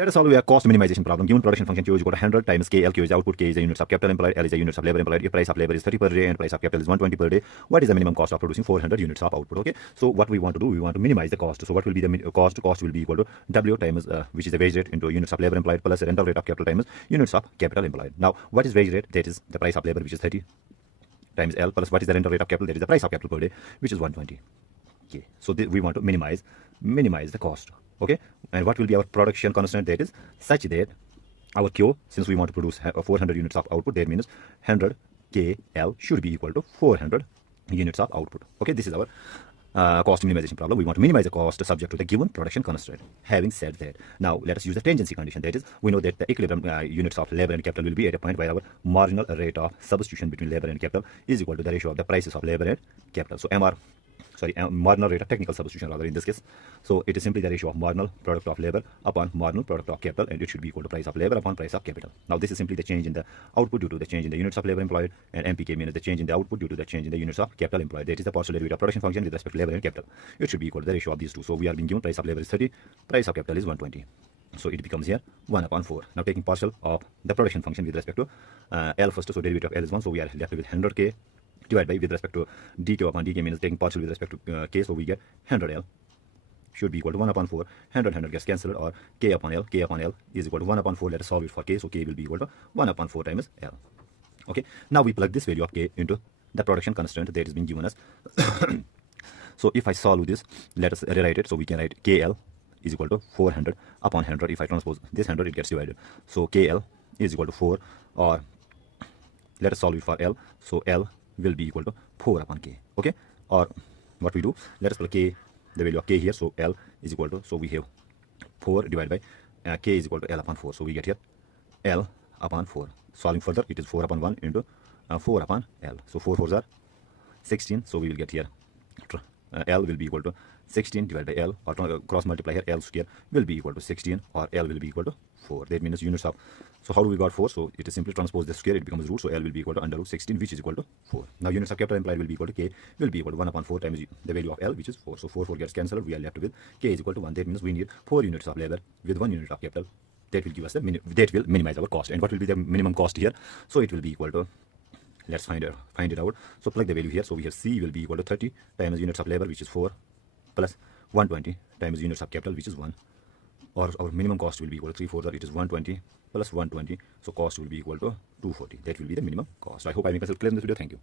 Let us solve a cost minimization problem. Given production function Q is equal to 100 times K. L, Q is the output, K is the units of capital employed, L is the units of labor employed. If price of labor is 30 per day and price of capital is 120 per day, what is the minimum cost of producing 400 units of output? Okay, so what we want to do, we want to minimize the cost. So what will be the cost? Cost will be equal to W times which is the wage rate into units of labor employed plus the rental rate of capital times units of capital employed. Now what is wage rate? That is the price of labor, which is 30 times L, plus what is the rental rate of capital? That is the price of capital per day, which is 120. Okay, so we want to minimize the cost. Okay, and what will be our production constant? That is such that our Q, since we want to produce 400 units of output, that means 100 KL should be equal to 400 units of output. Okay, this is our cost minimization problem. We want to minimize the cost subject to the given production constraint. Having said that, now let us use the tangency condition. That is, we know that the equilibrium units of labor and capital will be at a point where our marginal rate of substitution between labor and capital is equal to the ratio of the prices of labor and capital. So marginal rate of technical substitution rather in this case. So it is simply the ratio of marginal product of labor upon marginal product of capital, and it should be equal to price of labor upon price of capital. Now this is simply the change in the output due to the change in the units of labor employed, and MPK means the change in the output due to the change in the units of capital employed. That is the partial derivative of production function with respect to labor and capital. It should be equal to the ratio of these two. So we are being given price of labor is 30, price of capital is 120. So it becomes here 1 upon 4. Now taking partial of the production function with respect to L first, so derivative of L is 1, so we are left with 100K divided by with respect to dq upon dk means taking partial with respect to k, so we get 100L should be equal to 1 upon 4. 100 gets cancelled, or k upon L is equal to 1 upon 4. Let us solve it for k, so k will be equal to 1 upon 4 times L. Okay, now we plug this value of k into the production constraint that is being given us. So if I solve this, let us rewrite it. So we can write KL is equal to 400 upon 100. If I transpose this 100, it gets divided. So KL is equal to 4, or let us solve it for L. So L will be equal to 4 upon k. Okay, or what we do, let us plug k, the value of k here. So L is equal to, so we have 4 divided by k is equal to L upon 4. So we get here L upon 4. Solving further, it is 4 upon 1 into 4 upon L. So 4 4s are 16. So we will get here L will be equal to 16 divided by L, or cross multiply here, L square will be equal to 16, or L will be equal to 4. That means units of, so how do we got 4? So it is simply transpose the square, it becomes root, so L will be equal to under root 16, which is equal to 4. Now units of capital employed will be equal to K, will be equal to 1 upon 4 times the value of L, which is 4. So 4 gets cancelled, we are left with K is equal to 1. That means we need 4 units of labor with 1 unit of capital. That will give us that will minimize our cost. And what will be the minimum cost here? So it will be equal to, let's find it out. So plug the value here. So we have C will be equal to 30 times units of labor, which is 4, plus 120 times units of capital, which is 1. Or our minimum cost will be equal to 3 4, it is 120 plus 120. So cost will be equal to 240. That will be the minimum cost. I hope I make myself clear in this video. Thank you.